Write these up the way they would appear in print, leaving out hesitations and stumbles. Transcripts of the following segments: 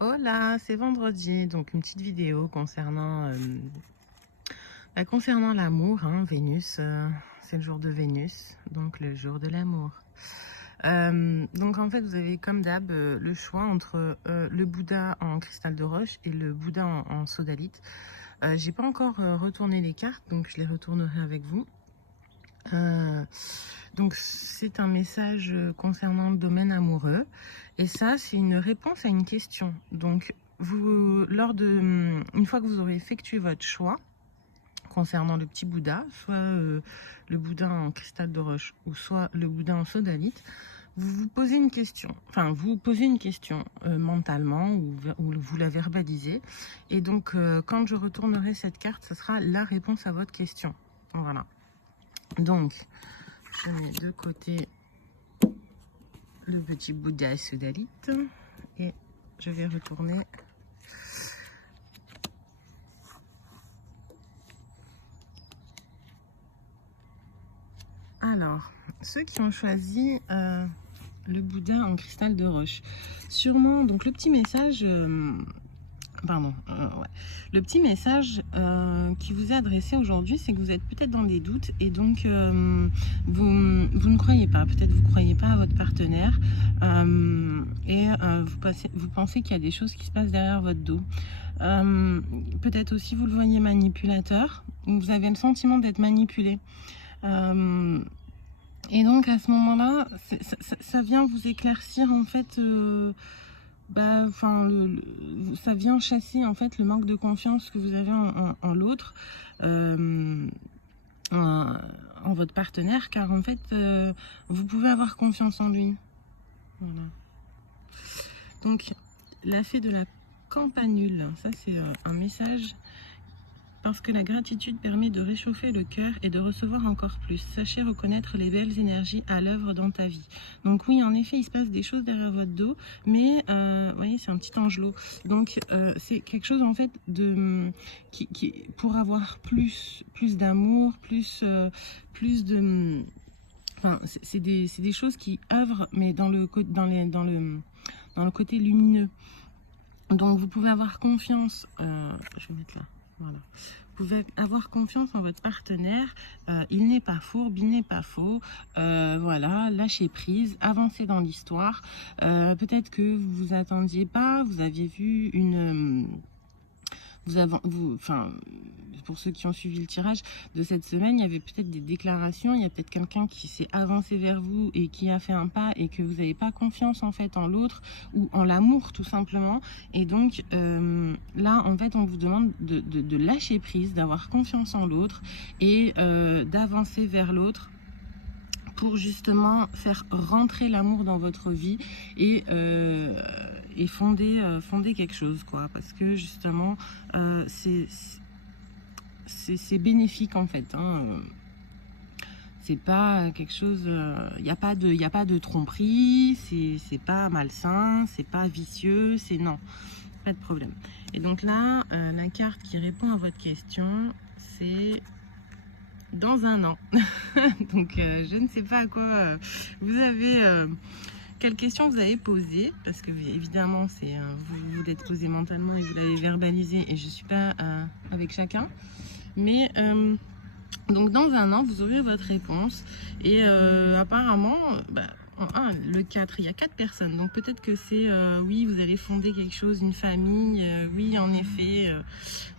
Hola, c'est vendredi, donc une petite vidéo concernant l'amour, hein, Vénus, c'est le jour de Vénus, donc le jour de l'amour. Donc en fait, vous avez comme d'hab le choix entre le Bouddha en cristal de roche et le Bouddha en sodalite. J'ai pas encore retourné les cartes, donc je les retournerai avec vous. Donc c'est un message concernant le domaine amoureux, et ça c'est une réponse à une question. Donc vous, une fois que vous aurez effectué votre choix concernant le petit Bouddha, soit le Bouddha en cristal de roche ou soit le Bouddha en sodalite, vous vous posez une question, mentalement, ou vous la verbalisez, et donc quand je retournerai cette carte, ce sera la réponse à votre question. Voilà. Donc je mets de côté le petit Bouddha sodalite et je vais retourner alors ceux qui ont choisi le Bouddha en cristal de roche, sûrement donc le petit message ouais. Le petit message qui vous est adressé aujourd'hui, c'est que vous êtes peut-être dans des doutes, et donc vous ne croyez pas, peut-être vous ne croyez pas à votre partenaire, vous pensez qu'il y a des choses qui se passent derrière votre dos. Peut-être aussi vous le voyez manipulateur, vous avez le sentiment d'être manipulé. Et donc à ce moment-là, ça vient vous éclaircir en fait... ça vient chasser en fait le manque de confiance que vous avez en l'autre, en votre partenaire, car en fait vous pouvez avoir confiance en lui. Voilà. Donc la fée de la campanule, ça c'est un message. Parce que la gratitude permet de réchauffer le cœur et de recevoir encore plus. Sachez reconnaître les belles énergies à l'œuvre dans ta vie. Donc oui, en effet, il se passe des choses derrière votre dos, mais vous voyez, c'est un petit angelot. Donc c'est quelque chose en fait pour avoir plus d'amour, plus de... Enfin, c'est des choses qui œuvrent, mais dans le côté lumineux. Donc vous pouvez avoir confiance, je vais mettre là, voilà. Vous pouvez avoir confiance en votre partenaire, il n'est pas fourbe, il n'est pas faux, voilà, lâchez prise, avancez dans l'histoire. Peut-être que vous vous attendiez pas, vous aviez vu pour ceux qui ont suivi le tirage de cette semaine, il y avait peut-être des déclarations, il y a peut-être quelqu'un qui s'est avancé vers vous et qui a fait un pas, et que vous n'avez pas confiance en fait en l'autre ou en l'amour tout simplement. Et donc là en fait on vous demande de lâcher prise, d'avoir confiance en l'autre et d'avancer vers l'autre pour justement faire rentrer l'amour dans votre vie et fonder quelque chose, quoi, parce que justement c'est bénéfique en fait, hein. C'est pas quelque chose, il n'y a pas de tromperie, c'est pas malsain, c'est pas vicieux, c'est non, pas de problème. Et donc là la carte qui répond à votre question, c'est dans un an. Donc je ne sais pas à quoi vous avez quelle question vous avez posée, parce que évidemment c'est vous l'êtes posé mentalement et vous l'avez verbalisé, et je suis pas avec chacun, mais donc dans un an vous aurez votre réponse. Et apparemment le 4, il y a 4 personnes, donc peut-être que c'est oui, vous allez fonder quelque chose, une famille, oui en effet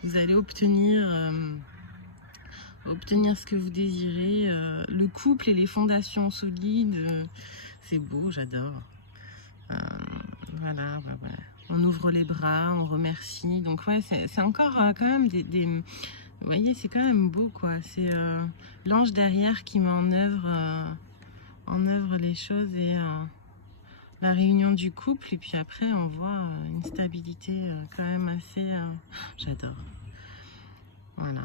vous allez obtenir ce que vous désirez, le couple et les fondations solides, c'est beau, j'adore. Voilà. On ouvre les bras, on remercie. Donc ouais, c'est encore quand même vous voyez, c'est quand même beau, quoi. C'est l'ange derrière qui met en œuvre les choses, et la réunion du couple, et puis après on voit une stabilité quand même assez... j'adore. Voilà.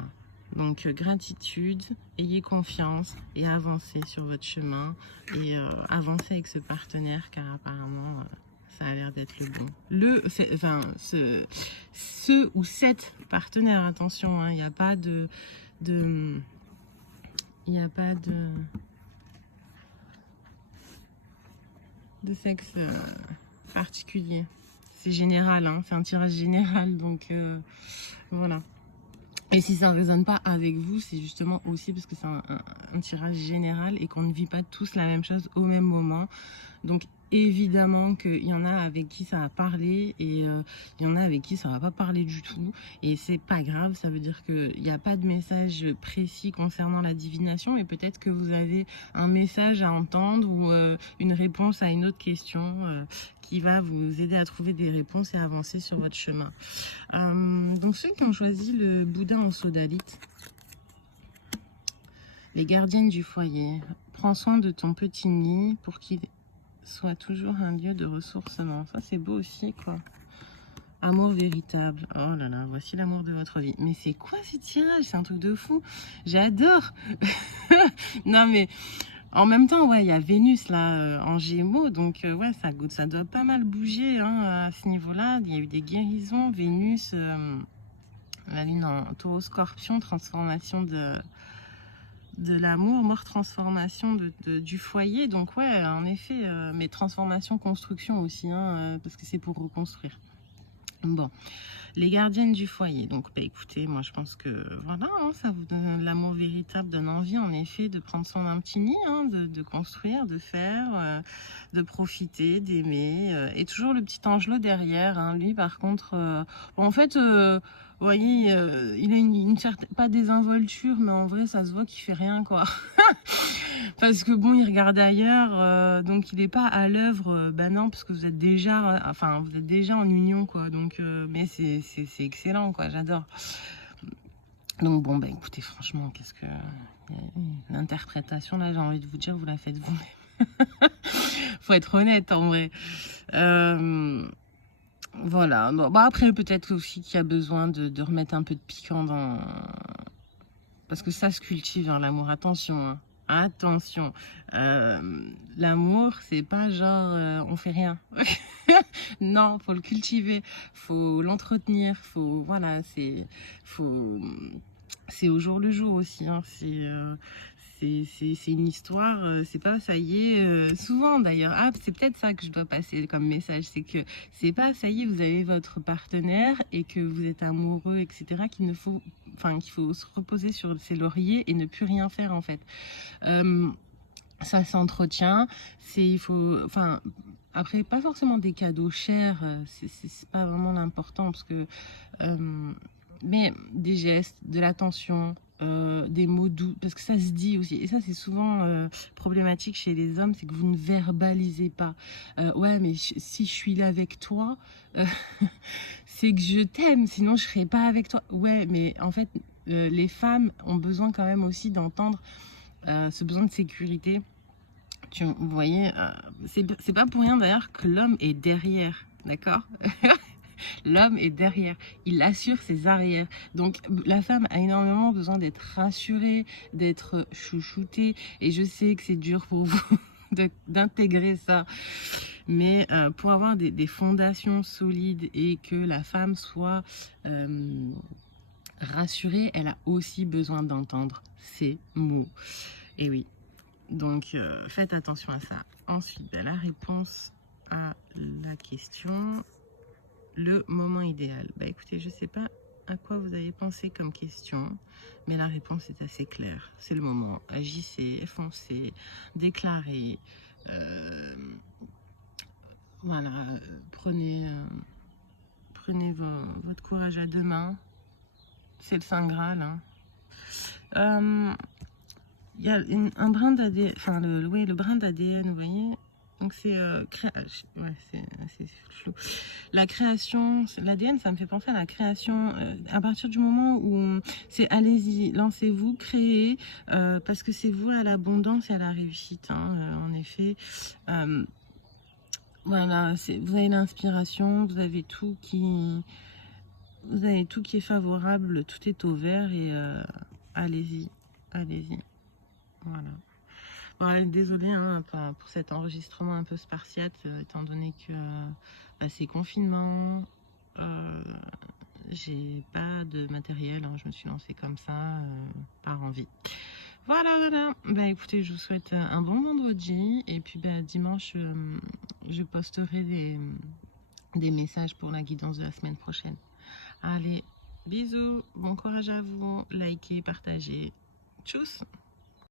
Donc gratitude, ayez confiance et avancez sur votre chemin, et avancez avec ce partenaire, car apparemment ça a l'air d'être le bon. Ce ou cette partenaire, attention, hein, il n'y a pas de sexe particulier. c'est général, hein, c'est un tirage général, donc voilà. Et si ça ne résonne pas avec vous, c'est justement aussi parce que c'est un tirage général et qu'on ne vit pas tous la même chose au même moment. Donc évidemment qu'il y en a avec qui ça va parler et il y en a avec qui ça va pas parler du tout. Et c'est pas grave, ça veut dire qu'il n'y a pas de message précis concernant la divination, mais peut-être que vous avez un message à entendre ou une réponse à une autre question qui va vous aider à trouver des réponses et à avancer sur votre chemin. Donc ceux qui ont choisi le Bouddha en sodalite, les gardiennes du foyer, prends soin de ton petit nid pour qu'il soit toujours un lieu de ressourcement. Ça c'est beau aussi quoi. Amour véritable. Oh là là, voici l'amour de votre vie. Mais c'est quoi ces tirages? C'est un truc de fou. J'adore. Non mais en même temps, ouais, il y a Vénus là en Gémeaux, donc ouais, ça doit pas mal bouger hein, à ce niveau-là. Il y a eu des guérisons. Vénus, la lune en Taureau Scorpion, transformation de l'amour, mort, transformation du foyer. Donc ouais, en effet, mais transformation, construction aussi, hein, parce que c'est pour reconstruire. Bon, les gardiennes du foyer. Donc bah, écoutez, moi je pense que voilà, hein, ça vous donne l'amour véritable, donne envie en effet de prendre soin d'un petit nid, hein, de construire, de faire, de profiter, d'aimer. Et toujours le petit angelot derrière, hein, lui par contre, bon, en fait... vous voyez, il a une certaine, pas désinvolture, mais en vrai, ça se voit qu'il fait rien, quoi. Parce que bon, il regarde ailleurs, donc il n'est pas à l'œuvre. Ben non, parce que vous êtes déjà, enfin, vous êtes déjà en union, quoi. Donc, mais c'est excellent, quoi. J'adore. Donc bon, ben écoutez, franchement, qu'est-ce que l'interprétation là, j'ai envie de vous dire, vous la faites vous-même. Faut être honnête, en vrai. Voilà, bon, bah après peut-être aussi qu'il y a besoin de remettre un peu de piquant dans... Parce que ça se cultive, hein, l'amour, attention, hein. Attention, l'amour c'est pas genre on fait rien. Non, faut le cultiver, faut l'entretenir, faut... Voilà, c'est au jour le jour aussi, hein, c'est une histoire, c'est pas ça y est, souvent d'ailleurs, ah c'est peut-être ça que je dois passer comme message, c'est que c'est pas ça y est, vous avez votre partenaire et que vous êtes amoureux, etc., qu'il faut se reposer sur ses lauriers et ne plus rien faire en fait. Ça s'entretient, il faut, enfin, après pas forcément des cadeaux chers, c'est pas vraiment l'important parce que mais des gestes, de l'attention, des mots doux, parce que ça se dit aussi, et ça c'est souvent problématique chez les hommes, c'est que vous ne verbalisez pas. Ouais, mais si je suis là avec toi, c'est que je t'aime, sinon je serais pas avec toi. Ouais, mais en fait, les femmes ont besoin quand même aussi d'entendre ce besoin de sécurité. Vous voyez, c'est pas pour rien d'ailleurs que l'homme est derrière, d'accord? L'homme est derrière, il assure ses arrières. Donc la femme a énormément besoin d'être rassurée, d'être chouchoutée. Et je sais que c'est dur pour vous d'intégrer ça. Mais pour avoir des fondations solides et que la femme soit rassurée, elle a aussi besoin d'entendre ces mots. Et oui, donc faites attention à ça. Ensuite, la réponse à la question... Le moment idéal. Bah écoutez, je sais pas à quoi vous avez pensé comme question, mais la réponse est assez claire. C'est le moment. Agissez, foncez, déclarez. Voilà, prenez votre courage à deux mains. C'est le Saint Graal. Hein. Il y a un brin d'ADN, enfin le brin d'ADN, vous voyez. Donc c'est ouais, c'est flou. La création, l'ADN, ça me fait penser à la création. À partir du moment où c'est allez-y, lancez-vous, créez, parce que c'est vous à l'abondance et à la réussite. Hein, en effet, voilà, vous avez l'inspiration, vous avez tout qui est favorable, tout est au vert et allez-y, allez-y. Voilà. Bon, désolée hein, pour cet enregistrement un peu spartiate, étant donné que c'est confinement, j'ai pas de matériel, hein, je me suis lancée comme ça, par envie. Voilà. Bah écoutez, je vous souhaite un bon vendredi, et puis bah, dimanche, je posterai des messages pour la guidance de la semaine prochaine. Allez, bisous, bon courage à vous, likez, partagez. Tchuss!